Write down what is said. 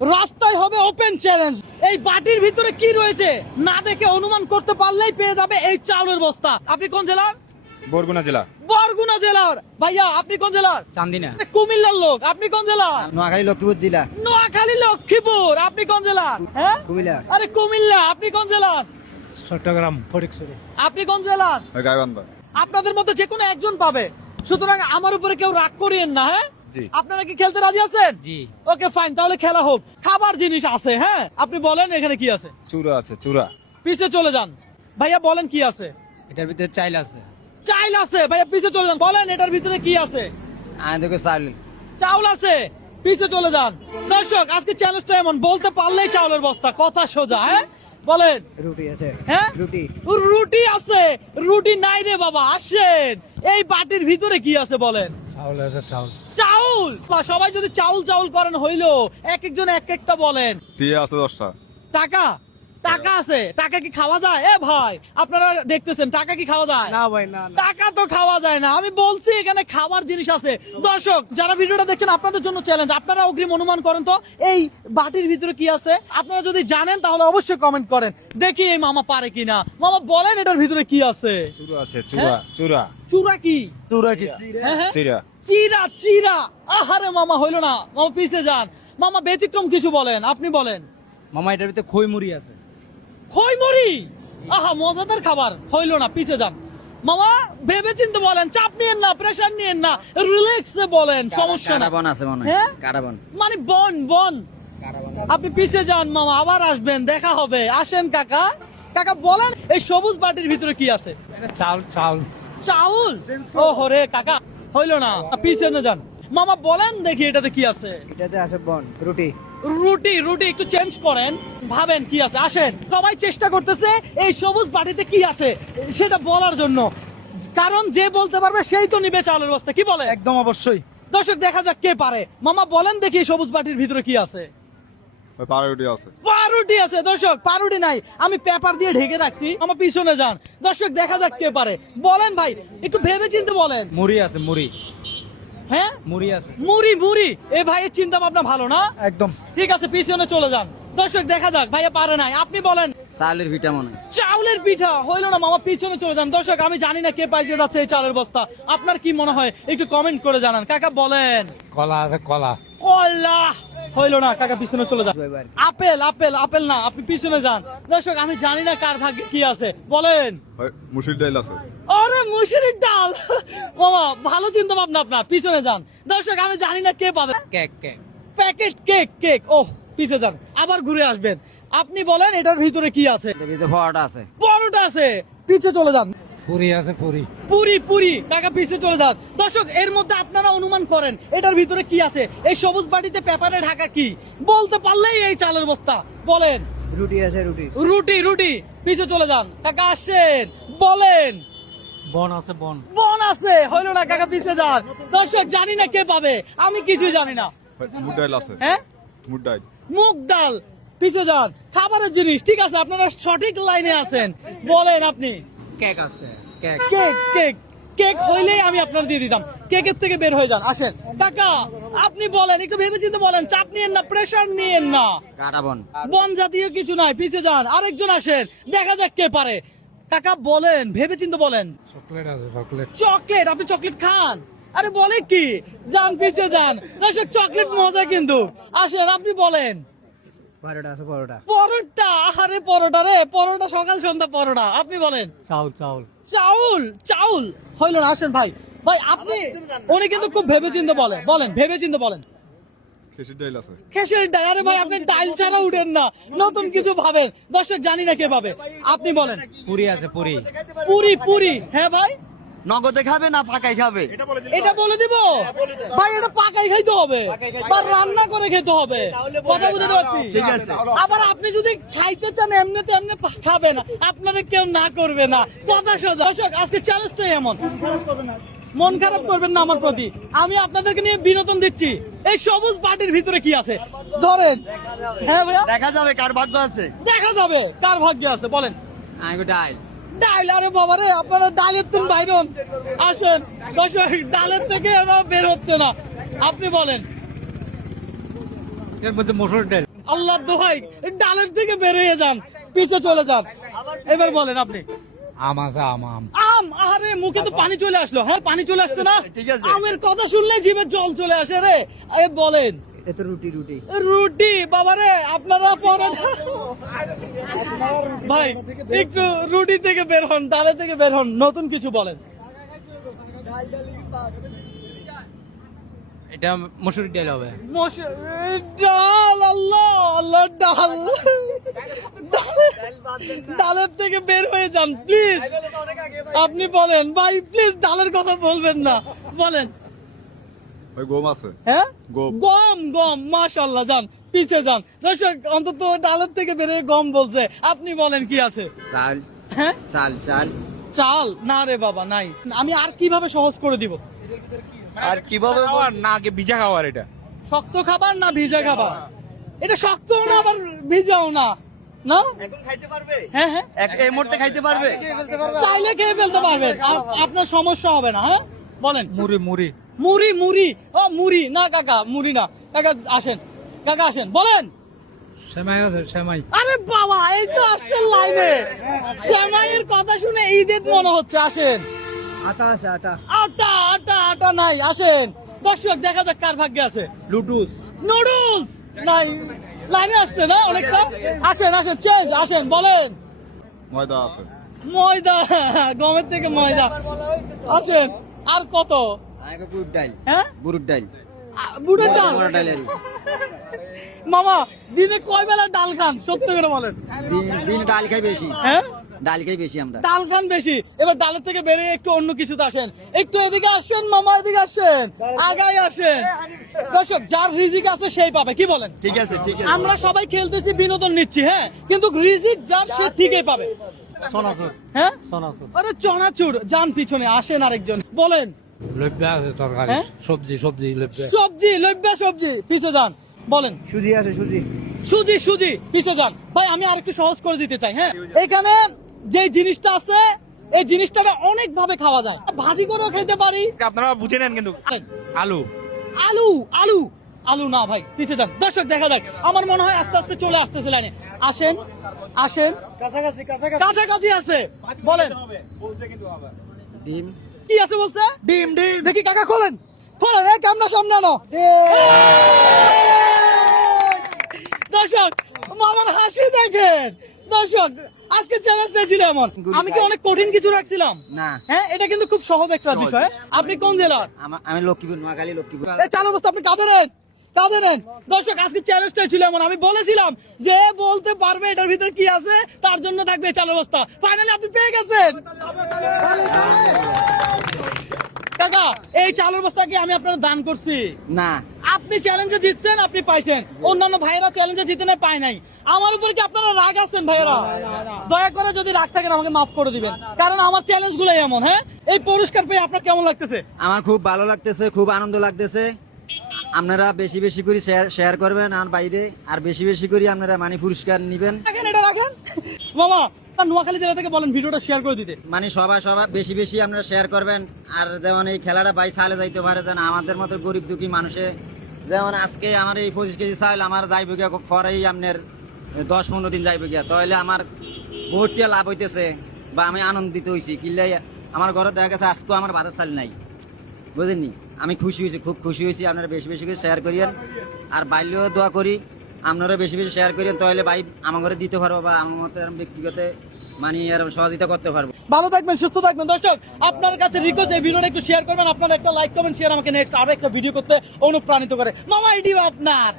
রাস্তায় হবে open challenge. এই বাটির ভিতরে কি রয়েছে না দেখে অনুমান করতে পারলেই পেয়ে যাবে এই চাউলের বস্তা। আপনি কোন জেলার? বরগুনা জেলা। বরগুনা জেলার। ভাইয়া আপনি কোন জেলার? চান্দিনা। কুমিল্লার লোক। আপনি কোন জেলার? নোয়াখালী লক্ষ্মীপুর জেলা। নোয়াখালী লক্ষ্মীপুর। আপনি কোন জেলার? হ্যাঁ কুমিল্লা। আরে কুমিল্লা। আপনি কোন জেলার? চট্টগ্রাম ফটিকছড়ি। আপনি কোন জেলার? গাইবান্ধা। আপনাদের মধ্যে যে কোনো একজন পাবে, সুতরাং আমার উপরে কেউ রাগ করিয়েন না। হ্যাঁ জি। আপনারা কি খেলতে রাজি আছেন? জি। ওকে ফাইন, তাহলে খেলা হোক। খাবার জিনিস আছে। হ্যাঁ আপনি বলেন এখানে কি আছে। চূড়া আছে, চূড়া। পিছে চলে যান ভাইয়া, বলেন কি আছে। এটার ভিতরে চাইল আছে। চাইল আছে ভাইয়া, পিছে চলে যান। বলেন এটার ভিতরে কি আছে। আমি দেখো চাইল। চাউল আছে, পিছে চলে যান। দর্শক আজকে চ্যালেঞ্জটা এমন, বলতে পারলেই চাউলের বস্তা, কথা সোজা। হ্যাঁ বলেন। রুটি আছে। হ্যাঁ রুটি। রুটি আছে। রুটি নাই রে বাবা, আসেন। এই বাটির ভিতরে কি আছে বলেন। চাউল আছে, চাউল। চাউল। বা সবাই যদি চাউল চাউল করেন হইলো, এক একজন এক একটা বলেন। টিয়া আছে 10টা। টাকা, টাকা আছে। টাকা কি খাওয়া যায়? এ ভাই আপনারা দেখতেছেন, টাকা কি খাওয়া যায়? না ভাই না। টাকা তো খাওয়া যায় না। আমি বলছি এখানে খাবার জিনিস আছে। দর্শক যারা ভিডিওটা দেখছেন, আপনাদের জন্য চ্যালেঞ্জ। আপনারা অগ্রিম অনুমান করেন তো এই বাটির ভিতরে কি আছে। আপনারা যদি জানেন তাহলে অবশ্যই কমেন্ট করেন, দেখি এই মামা পারে কিনা। মামা বলেন এটার ভিতরে কি আছে। চূড়া আছে, চূড়া, চূড়া। চূড়া কি? চূড়া কি? হ্যাঁ হ্যাঁ চিরা। চিরা। চিরা। আহারে মামা হইলো না, মামা পিছে যান। মামা ব্যতিক্রম কিছু বলেন, আপনি বলেন। মামা এটার ভিতরে খই মুড়ি আছে। খইমুড়ি। আহা মজাদার খাবার, হইলো না, পিছে যান। মামা ভেবে চিন্তে বলেন, চাপ নিয়েন না, প্রেসার নিয়েন না, রিল্যাক্সে বলেন, সমস্যা না। কারাবন আছে মনে হ্যাঁ? হয়। কারাবন। মানে বন বন। আপনি পিছে যান মামা, আবার আসবেন, দেখা হবে। আসেন কাকা। কাকা বলেন এই সবুজ বাটির ভিতরে কি আছে। এটা চাউল, চাউল। চাউল। ওহো রে কাকা, হইলো না, পিছে না যান। মামা বলেন দেখি এটাতে কি আছে। এটাতে আছে বন। রুটি। রুটি। রুটি একটু চেঞ্জ করেন, ভাবেন কি আছে। আসেন, সবাই চেষ্টা করতেছে এই সবুজ বাটিতে কি আছে সেটা বলার জন্য, কারণ যে বলতে পারবে সেই তো নিবে চালের বস্তা। কি বলে? একদম অবশ্যই। দর্শক দেখা যাক কে পারে। মামা বলেন দেখি এই সবুজ বাটির ভিতরে কি আছে। পাউরুটি আছে। পাউরুটি আছে। দর্শক পাউরুটি নাই, আমি পেপার দিয়ে ঢেকে রাখছি। আমার পিছনে যান। দর্শক দেখা যাক কে পারে। বলেন ভাই, একটু ভেবে চিন্তে বলেন। মুড়ি আছে, মুড়ি। হ্যাঁ মুড়ি আছে। মুড়ি। মুড়ি। এই ভাইয়ের চিন্তা ভাবনা ভালো না। একদম। ঠিক আছে, পিছনে চলে যান। দর্শক দেখা যাক, ভাইয়া পারে নাই। আপনি বলেন। চাউলের পিঠা মনে হয়। চাউলের পিঠা। হইলো না মামা, পিছনে চলে যান। দর্শক আমি জানি না কে পাইতে যাচ্ছে এই চালের বস্তা। আপনার কি মনে হয় একটু কমেন্ট করে জানান। কাকা বলেন। কলা আছে, কলা। কলা। হইলো না কাকা, পিছনে চলে যান। এবার। আপেল। আপেল। আপেল না, আপনি পিছনে যান। দর্শক আমি জানি না কার ভাগ্যে কি আছে, বলেন। মুসুর ডাল আছে। আরে মুসুরির ডাল। মামা ভালো চিন্তা ভাবনা আপনার, পিছনে যান। দর্শক আমি জানি না কে পাবে। Cake. Cake. Packet cake. Cake. ওহ, পিছে যান, আবার ঘুরে আসবেন। আপনি বলেন এটার ভিতরে কি আছে। এটার ভিতরে পরোটা আছে। পরোটা আছে। পিছে চলে যান। পুরি আছে, পুরি। পুরি। পুরি। টাকা পিছে চলে যান। দর্শক এর মধ্যে আপনারা অনুমান করেন এটার ভিতরে কি আছে। এই সবুজ বাটিতে পেপারে ঢাকা কি, বলতে পারলেই এই চালের বস্তা। বলেন। রুটি আছে, রুটি। রুটি। রুটি। পিছে চলে যান। কাকা আসেন, বলেন। বন আছে, বন। বন আছে। হইলো না কাকা, পিছে যান। দর্শক জানি না কে পাবে, আমি কিছুই জানি না। মুগ ডাল আছে। হ্যাঁ মুগ ডাল। মুগ ডাল। পিছে যান। খাবারের জিনিস। ঠিক আছে, আপনারা সঠিক লাইনে আছেন। বলেন আপনি। কেক আছে। কেক। কেক। কেক। কেক হইলেই আমি আপনার দিয়ে দিতাম। কেকের থেকে বের হয়ে যান। আসেন কাকা, আপনি বলেন, একটু ভেবে চিন্তে বলেন, চাপ নিয়েন না, প্রেসার নিয়েন না। কারাবন। বন জাতীয় কিছু নাই, পিছে যান। আরেকজন আসেন, দেখা যাক কে পারে। কাকা বলেন, ভেবে চিন্তে বলেন। চকলেট আছে, চকলেট। চকলেট। আপনি চকলেট খান? আরে বলে কি, যান পিছে যান। দর্শক চকলেট মজা কিন্তু। আসেন আপনি বলেন। পরোটা আছে, পরোটা। পরোটা। আরে পরোটা রে, পরোটা সকাল সন্ধ্যা পরোটা। আপনি বলেন। চাউল, চাউল। চাউল। চাউল। হইল না, আসেন ভাই। ভাই আপনি, উনি কিন্তু খুব ভেবে চিন্তে বলেন। বলেন, ভেবে চিন্তে বলেন। খেসির ডাল আছে। খেসের ডাল। আরে ভাই আপনি ডাল ছাড়া উঠেন না, নতুন কিছু ভাবেন। দর্শক জানি না কে পাবে, আপনি বলেন। পুরি আছে, পুরি। পুরি। পুরি। হ্যাঁ ভাই, নগদে খাবে না ফাঁকাই খাবে? এটা বলে দিব ভাই, এটা পাকাই খাইতে হবে বা রান্না করে খেতে হবে। কথা বুঝতে পারছি? ঠিক আছে। আবার আপনি যদি খাইতে চান এমনিতে এমনি খাবেন, আপনাদের কেউ না করবে না। কথা সোজা। দর্শক আজকে চ্যালেঞ্জটাই এমন, মন খারাপ করবেন না আমার প্রতি। আমি আপনাদেরকে নিয়ে বিনোদন দিচ্ছি। এই সবুজ বাটির ভিতরে কি আছে ধরেন। হ্যাঁ ভাইয়া, দেখা যাবে কার ভাগ্য আছে। দেখা যাবে কার ভাগ্যে আছে। বলেন। আমি ডাল। ডাল। আরে বাবা রে, আপনারা ডালের তুমি বাইরে হন। আসেন দর্শক, ডালের থেকে ওরা বের হচ্ছে না। আপনি বলেন। এর মধ্যে মসুর ডাল। আল্লাহর দোহাই ডালের থেকে বের হয়ে যান, পিছে চলে যান। এবার বলেন আপনি। আম আছে আম আম আম, আরে মুখে তো পানি চলে আসলো। হ্যাঁ পানি চলে আসছে না? ঠিক আছে। আমের কথা শুনলে জিভে জল চলে আসে রে। এ বলেন। এটা রুটি রুটি রুটি বাবারে, আপনারা পরে ভাই একটু রুটি থেকে বের হন, ডালে থেকে বের হন, নতুন কিছু বলেন। এটা মসুর ডাল হবে। ডাল, আল্লাহ আল্লাহ, ডাল ডালের থেকে বের হয়ে যান প্লিজ। আপনি বলেন ভাই, প্লিজ ডালের কথা বলবেন না, বলেন। ভাই গম আছে। হ্যাঁ গম। গম, গম, মাশাআল্লাহ, যান পিছে যান। দর্শক অন্তত ডালের থেকে বের হয়ে গম বলছে। আপনি বলেন কি আছে? চাল হ্যাঁ চাল চাল চাল না রে বাবা, নাই। আমি আর কিভাবে সহজ করে দিব? আর কিভাবে না আগে ভিজা খাবার এটা শক্ত খাবার না ভিজা খাবার? এটা শক্ত না আবার ভিজাও না, না? এখন খাইতে পারবে? হ্যাঁ হ্যাঁ, এই মুহূর্তে খাইতে পারবে? চাইলে খেয়ে ফেলতে পারবেন, আপনার সমস্যা হবে না। হ্যাঁ বলেন। মুড়ি মুড়ি মুড়ি, মুড়ি, ও মুড়ি না কাকা, মুড়ি না কাকা, আসেন কাকা, আসেন, বলেন। সেমাই আছে সেমাই আরে বাবা, এই তো আসছেন লাইনে। সেমাইয়ের কথা শুনে ঈদের মনে হচ্ছে, আসেন। আটা আছে আটা। আটা, আটা, আটা নাই, আসেন। দর্শক দেখা যাক কার ভাগ্যে আছে। লুটুস নুডলস নাই, লাইনে আসছে না অনেকটা। আসেন আসেন, চেঞ্জ, আসেন, বলেন। ময়দা আছে। ময়দা, গমের থেকে ময়দা, আসেন। আর কত? বুট ডাল হ্যাঁ বুট ডাল বুটের ডাল। বড় ডালের মামা দিনে কয় বেলা ডাল খান, সত্য করে বলেন। দিন ডাল খাই বেশি। হ্যাঁ ডাল খাই বেশি আমরা। ডাল খান বেশি। এবার ডালের থেকে বেরিয়ে একটু অন্য কিছুতে আসেন। একটু এদিকে আসেন মামা, এদিকে আসেন, আগাই আসেন। দর্শক যার রিজিক আছে সেই পাবে, কি বলেন? ঠিক আছে ঠিক আছে। আমরা সবাই খেলতেছি, বিনোদন নিচ্ছি, হ্যাঁ, কিন্তু রিজিক যার সে ঠিকই পাবে। সনাচুর হ্যাঁ সনাচুর আরে চনাচুর, যান পিছনে, আসেন আরেকজন, বলেন। লব্যা আছে তরকারি হ্যাঁ? সবজি সবজি লব্যা সবজি, লব্যা সবজি, পিছে যান, বলেন। সুজি আছে সুজি। সুজি, সুজি, পিছে যান। ভাই আমি আরেকটু সহজ করে দিতে চাই। হ্যাঁ এখানে যে জিনিসটা আছে, এই জিনিসটা অনেক ভাবে খাওয়া যায়। ভাজি করেও খেতে পারি। আপনারা বুঝে নেন কিন্তু আলু আলু, আলু, আলু না ভাই, পিছে যান। দর্শক দেখা যাক, আমার মনে হয় আস্তে আস্তে চলে আসতেছে লাইনে। আসেন আসেন, কাছাকাছি আছে, বলেন। ডিম কি আছে বলছে? ডিম ডিম। দেখি কাকা, খোলেন খোলেন, এই ক্যামেরা সামনে আনো। দর্শক মামার হাসি দেখেন। দর্শক আজকে চ্যালেঞ্জটা ছিল এমন। আমি কি অনেক কঠিন কিছু রাখছিলাম? না। হ্যাঁ এটা কিন্তু খুব সহজ একটা বিষয়। আপনি কোন জেলার? আমি লক্ষ্মীপুর, নোয়াখালী লক্ষ্মীপুর। এই চালু অবস্থা, আপনি কাঁদে নেন, কাঁদে নেন। দর্শক আজকে চ্যালেঞ্জটা ছিল এমন। আমি বলেছিলাম যে বলতে পারবে এটার ভিতরে কি আছে, তার জন্য থাকবে চালু অবস্থা। ফাইনালি আপনি পেয়ে গেছেন। কাকা এই চালু অবস্থা কি আমি আপনার দান করছি? না। আপনি চ্যালেঞ্জে জিতছেন, আপনি পাইছেন। অন্যান্য ভাইয়েরা চ্যালেঞ্জে জিতে না, পায় নাই। আমার উপর কি আপনারা রাগ আছেন ভাইয়েরা? দয়া করে যদি রাগ থাকেন আমাকে মাফ করে দিবেন, কারণ আমার চ্যালেঞ্জ গুলো এমন। হ্যাঁ এই পুরস্কার পেয়ে আপনার কেমন লাগতেছে? আমার খুব ভালো লাগতেছে, খুব আনন্দ লাগতেছে। আপনারা বেশি বেশি করে শেয়ার করবেন আমার বাইরে, আর বেশি বেশি করে আপনারা মানে পুরস্কার নিবেন। রাখেন, এটা রাখেন মামা। নোয়াখালী জেলা থেকে বলেন ভিডিওটা শেয়ার করে দিতে। মানে সবাই বেশি বেশি আপনারা শেয়ার করবেন। আর যেমন এই খেলাটা ভাই চালে যাইতে পারে, যেন আমাদের মতো গরিব দুঃখী মানুষে, যেমন আজকে আমার এই 25 কেজি চাল আমার যাইব গিয়া পরেই আপনার 10-15 দিন যাইব গিয়া, তাহলে আমার বহুতটা লাভ হইতেছে বা আমি আনন্দিত হয়েছি। কিনলে আমার ঘরে দেখা গেছে আজকেও আমার বাজার চাল নাই, বুঝেননি? আমি খুশি হয়েছি, খুব খুশি হয়েছি। আপনারা বেশি বেশি করে শেয়ার করিয়েন, আর বাইরেও দোয়া করি আপনারা বেশি বেশি শেয়ার করিয়েন, তাহলে ভাই আমার ঘরে দিতে পারবো বা আমার মতো ব্যক্তিগত মানে আর সহযোগিতা করতে পারবো। ভালো থাকবেন, সুস্থ থাকবেন। দর্শক আপনার কাছে রিকোয়েস্ট, এই ভিডিওটা একটু শেয়ার করবেন। আপনারা একটা লাইক কমেন্ট শেয়ার আমাকে নেক্সট আরো একটা ভিডিও করতে অনুপ্রাণিত করে। মামা এটি আপনার।